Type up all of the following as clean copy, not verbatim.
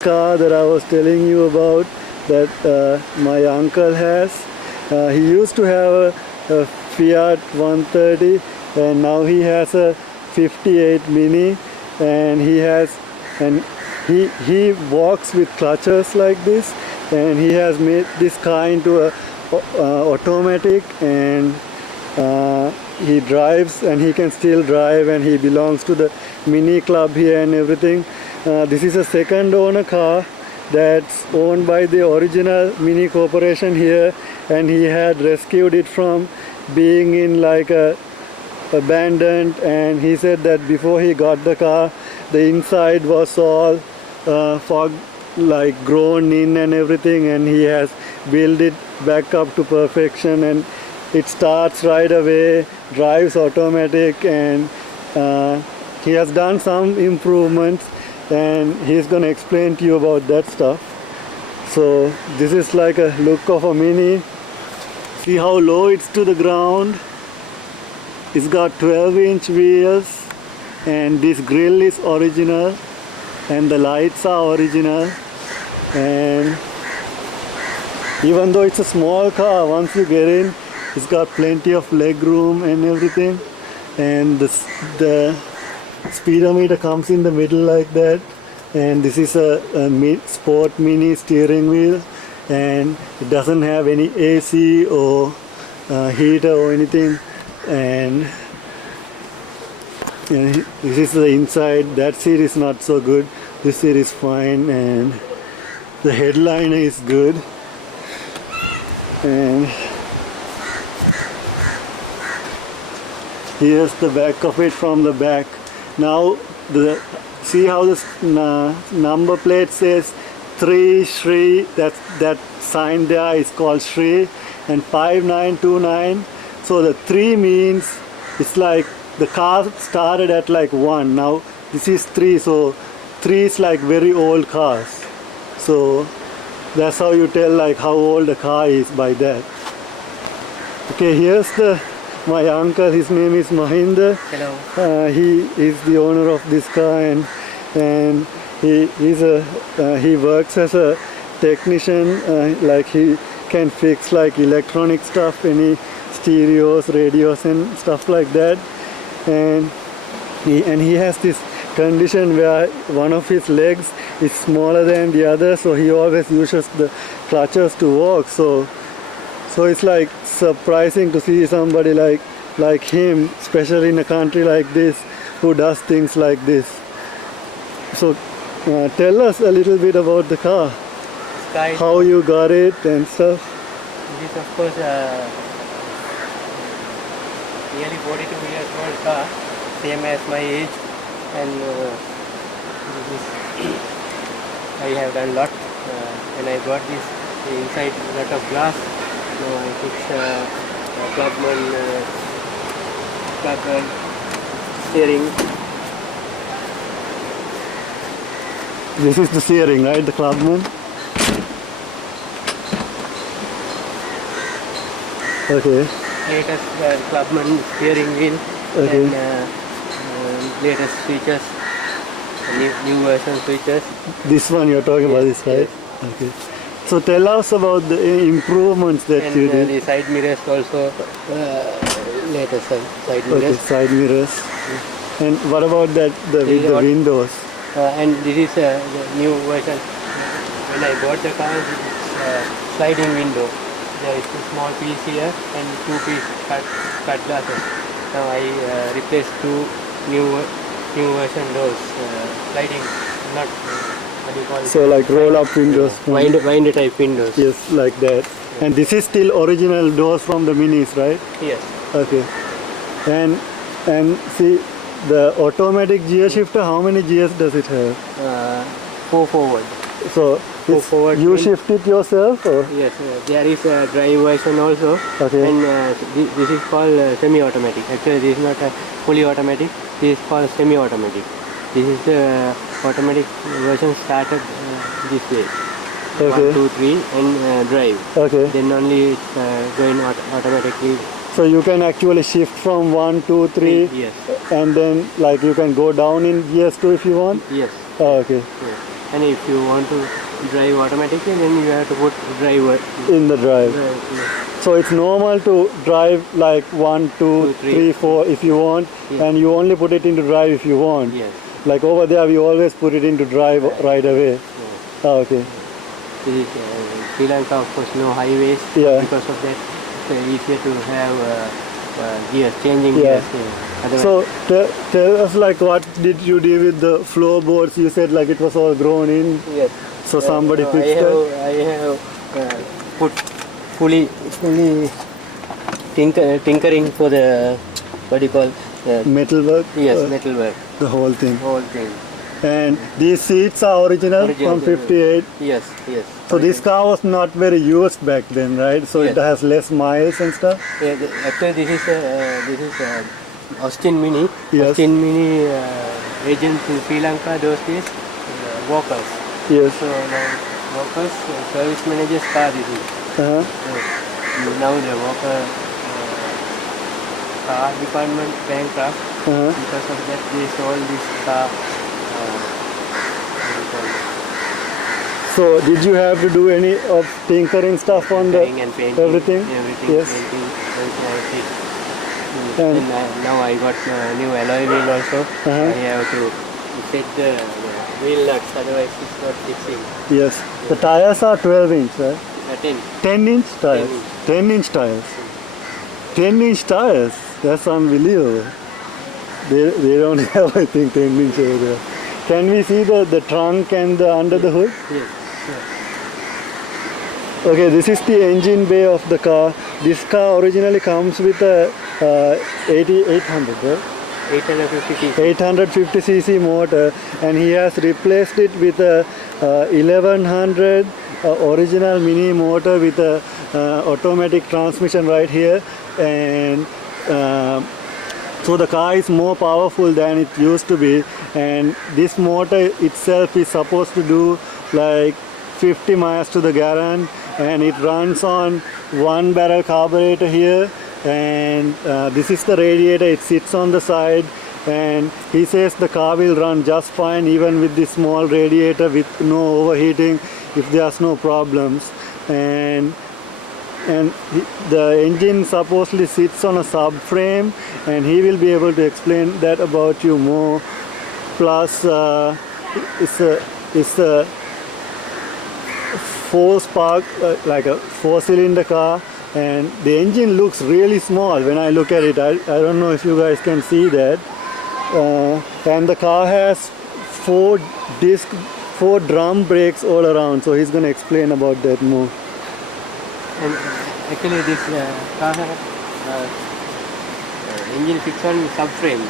car that I was telling you about that my uncle has. He used to have a Fiat 130 and now he has a 58 Mini and he walks with clutches like this and he has made this car into a automatic and he drives and he can still drive and he belongs to the Mini Club here and everything. This is a second owner car that's owned by the original Mini Corporation here, and he had rescued it from being in like a abandoned, and he said that before he got the car the inside was all fog like grown in and everything, and he has built it back up to perfection and it starts right away, drives automatic, and he has done some improvements and he's going to explain to you about that stuff. So this is like a look of a Mini. See how low it's to the ground. It's got 12-inch wheels and this grille is original and the lights are original, and even though it's a small car, once you get in it's got plenty of leg room and everything, and the speedometer comes in the middle like that, and this is a sport Mini steering wheel, and it doesn't have any AC or heater or anything, and this is the inside. That seat is not so good, this seat is fine, and the headliner is good, and here's the back of it from the back. Now see how this number plate says 3 Shri, that sign there is called Shri, and 5929. So the 3 means it's like the car started at like 1, now this is 3, so 3 is like very old cars. So that's how you tell like how old a car is, by that. Okay, here's my uncle, his name is Mahinda. Hello. He is the owner of this car, and he works as a technician, like he can fix like electronic stuff, any stereos, radios and stuff like that, and he has this condition where one of his legs is smaller than the other, so he always uses the clutches to walk. So it's like surprising to see somebody like him, especially in a country like this, who does things like this. So tell us a little bit about the car, how you got it and stuff. This is of course nearly 42 years old car, same as my age, and I have done lot. When I got this, inside a lot of glass. I fix Clubman steering. This is the steering, right? The Clubman. Okay. Latest Clubman steering wheel. Okay. And latest features, new version features. This one you're talking about, this, right? Yes. Okay. So tell us about the improvements that And you did. the side mirrors also, latest side mirrors. Okay, side mirrors. And what about that, with the windows? And this is the new version. When I bought the car, it's sliding window. There is a small piece here and 2-piece cut glasses. Now I replaced 2 new version doors, sliding, not what do you call it? So like roll-up windows. Winder type windows. Yes, like that. Yeah. And this is still original doors from the Minis, right? Yes. Okay. And see, the automatic gear shifter, how many gears does it have? 4 forward. So 4 forward. You shift it yourself, or? Yes, there is a drive version also. Okay. And this is called semi-automatic. Actually, this is not a fully automatic. This is called semi-automatic. This is the automatic version started this way. Okay. 1, 2, 3 and drive. Okay. Then only going automatically. So you can actually shift from 1, 2, 3. Yes. And then like you can go down in gears too if you want? Yes. Oh, okay. Yes. and if you want to drive automatically, then you have to put driver. in the drive. Yes. So it's normal to drive like 1, 2, 3, 4 if you want, Yeah. and you only put it into drive if you want. Yes. Like over there, we always put it into drive right away. Yes. Oh, okay. This is Sri Lanka, of course, no highways. Yeah. Because of that, it's easier to have gears, changing Yeah. gears. Otherwise, So tell us like what did you do with the floorboards? You said like it was all grown in. yes. So somebody No, fixed it. I have put fully tinkering for the what do you call Metalwork. yes, metalwork, The whole thing. whole thing. And these seats are original from 58. Yes, yes. So this car was not very used back then, right? So it Yes. has less miles and stuff. Yeah, actually, this is Austin Mini. Yes. Austin Mini agents in Sri Lanka those days, workers. Yes. So now workers, service managers car this is. Uh-huh. So now the worker car department bankrupt. Uh-huh. Because of that, they sold this car. What do you call it? So did you have to do any of tinkering stuff on the Dyeing and painting. everything? Everything. Yes. Painting. And- And now I got new alloy wheel also. Uh-huh. I have to set the wheel nuts, otherwise it's not fixing. Yes. The tires are 12 inch, right? 10. 10-inch tires. 10-inch tires. 10-inch tires. That's unbelievable. They don't have, I think, 10-inch over there. Can we see the trunk and the under the hood? Yes. Sure. Okay, this is the engine bay of the car. This car originally comes with a 800, right? 850 850cc motor, and he has replaced it with a 1100 original mini motor with a automatic transmission right here, and so the car is more powerful than it used to be, and this motor itself is supposed to do like 50 miles to the gallon, and it runs on 1 barrel carburetor here, and this is the radiator. It sits on the side, and he says the car will run just fine even with this small radiator with no overheating if there's no problems. And the engine supposedly sits on a subframe, and he will be able to explain that about you more. Plus it's a 4-spark like a 4-cylinder car, and the engine looks really small when I look at it. I don't know if you guys can see that. And the car has 4 drum brakes all around, so he's going to explain about that more. And actually this car has engine fixed on subframe.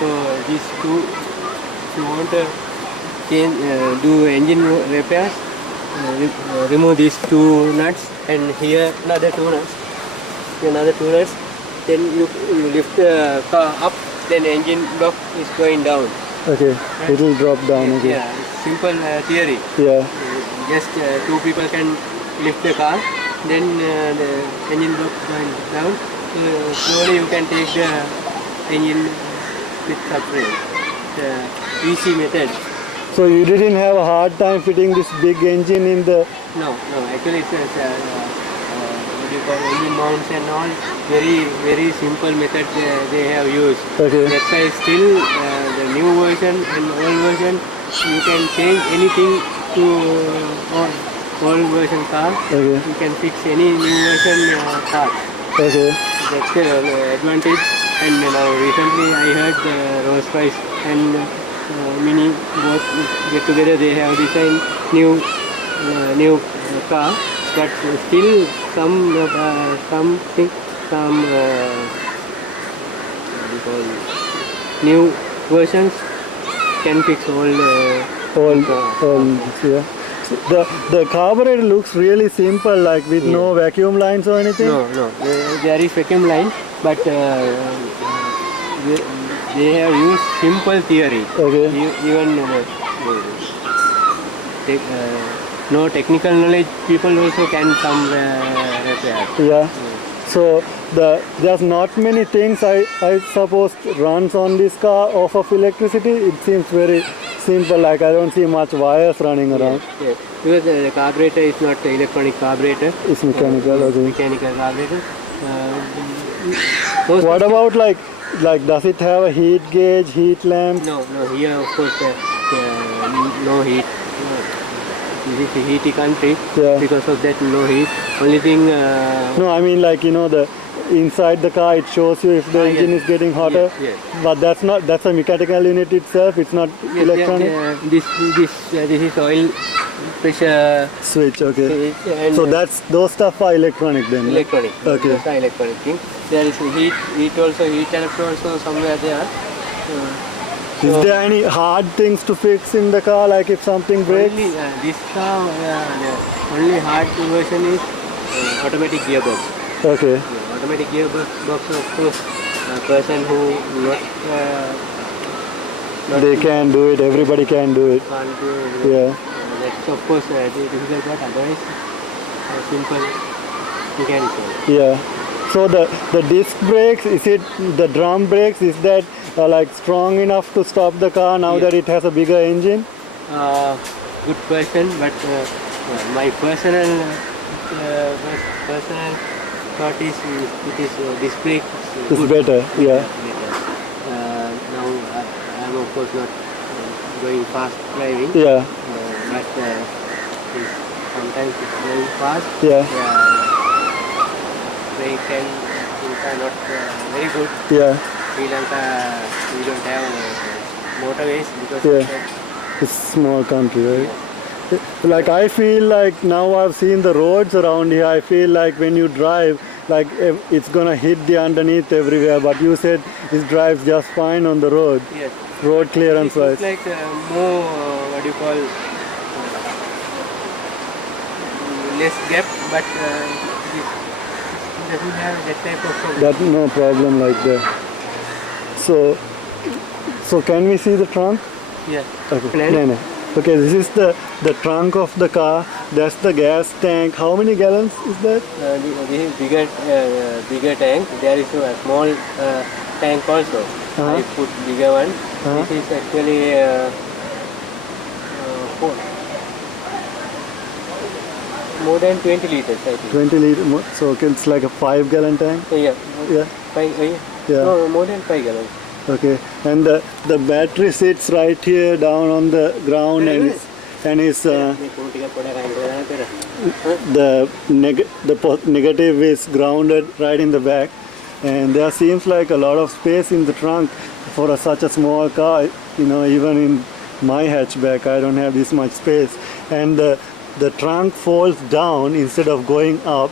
So these two, if you want to change, do engine repairs, remove these 2 nuts, and here another 2 nuts. Then you lift the car up, then engine block is going down. Okay, it will drop down again. Yeah, simple theory. Yeah. Just 2 people can lift the car, then the engine block going down. Slowly you can take the engine with subframe. The easy method. So you didn't have a hard time fitting this big engine in the... No, actually it's what do you call engine mounts and all, very simple method they have used. Okay. That's why still the new version and old version, you can change anything to old version car. Okay. You can fix any new version car. Okay. That's the advantage. And now recently I heard the Rolls Royce and Mini both get together. They have designed new car, but still some new versions can fix all yeah. So the carburetor looks really simple, like with no vacuum lines or anything. No, there is vacuum line, but they have used simple theory. Okay. Even no technical knowledge people also can come repair. Yeah. So there's not many things I suppose runs on this car off of electricity. It seems very simple, like I don't see much wires running around. Yes. Because the carburetor is not electronic carburetor. It's mechanical, okay. Mechanical carburetor. What about like does it have a heat gauge, heat lamp? No, here of course no heat. This is a heaty country. Yeah. Because of that, no heat. Only thing. No, I mean like the inside the car it shows you if the engine is getting hotter. Yes. But that's a mechanical unit itself. It's not electronic. This is oil pressure Switch, okay. switch and So those stuff are electronic then. electronic. Okay. Those are electronic thing. There is heat electro also somewhere there. Is there any hard things to fix in the car, like if something breaks? Only this car, the only hard version is automatic gearbox. Okay. Automatic gearbox, of course, a person who not They can do it. Everybody can do it. can't do. Yeah. That's of course difficult, but otherwise simple mechanical. Yeah. So the disc brakes, is it the drum brakes? Is that like strong enough to stop the car now that it has a bigger engine? Good question, but my personal thought is it is this brake It's good. better. Yeah. Now I'm of course not going fast driving. Yeah. But sometimes it's going fast. Yeah. Brake and things are not very good. Yeah. Sri Lanka, we don't have motorways because Yeah. of that. It's a small country, right? Like I feel like now I've seen the roads around here, I feel like when you drive, like it's gonna hit the underneath everywhere, but you said it drives just fine on the road. Yes. Road clearance It wise. looks like more, what do you call, less gap, but it doesn't have that type of problem. That no problem like that. So can we see the trunk? Yeah. Okay. No. Okay, this is the trunk of the car. That's the gas tank. How many gallons is that? This is bigger tank. There is a small tank also. I put bigger one. This is actually more than 20 liters, I think. 20 liter. So okay, it's like a 5-gallon tank. Yeah. Yeah. Yeah. No, more than 5 gallons. Okay, and the battery sits right here down on the ground, and is the negative is grounded right in the back, and there seems like a lot of space in the trunk for such a small car. Even in my hatchback, I don't have this much space, and the trunk falls down instead of going up,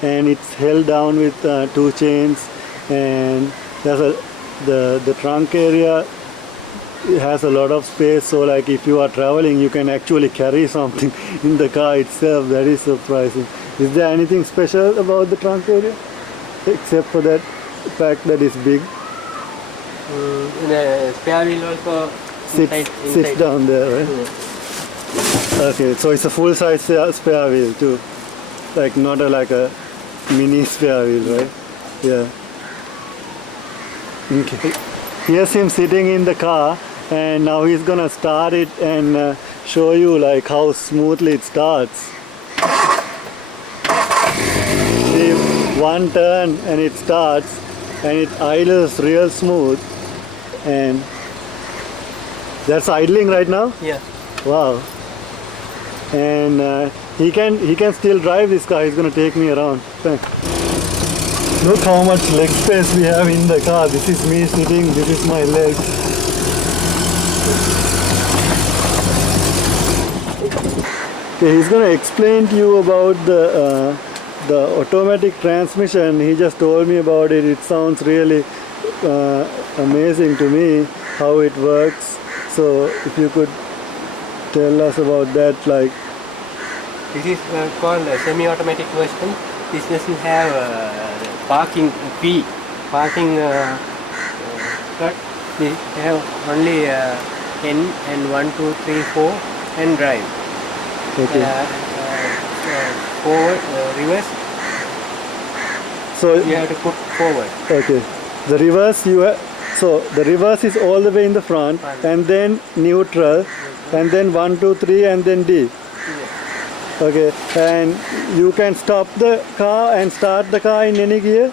and it's held down with 2 chains, and there's the trunk area has a lot of space, so like if you are traveling you can actually carry something in the car itself. That is surprising. Is there anything special about the trunk area except for that fact that it's big? The spare wheel also Sits down there, right? Yeah. Okay, so it's a full size spare wheel too, like not like a mini spare wheel, right? Yeah. Okay. Here's him sitting in the car, and now he's gonna start it and show you like how smoothly it starts. See, one turn and it starts, and it idles real smooth, and that's idling right now. Yeah. Wow. And he can still drive this car. He's gonna take me around. Thanks. Look how much leg space we have in the car. This is me sitting, this is my legs. Okay, he's going to explain to you about the automatic transmission. He just told me about it. It sounds really amazing to me how it works. So if you could tell us about that, like. This is called a semi-automatic version. This doesn't have parking fee, parking cut. We have only N and 1, 2, 3, 4 and drive. Okay. Forward, reverse. So you have to put forward. okay. The reverse you So the reverse is all the way in the front, Front. and then neutral, and then 1, 2, 3, and then D. Yes. Okay, and you can stop the car and start the car in any gear.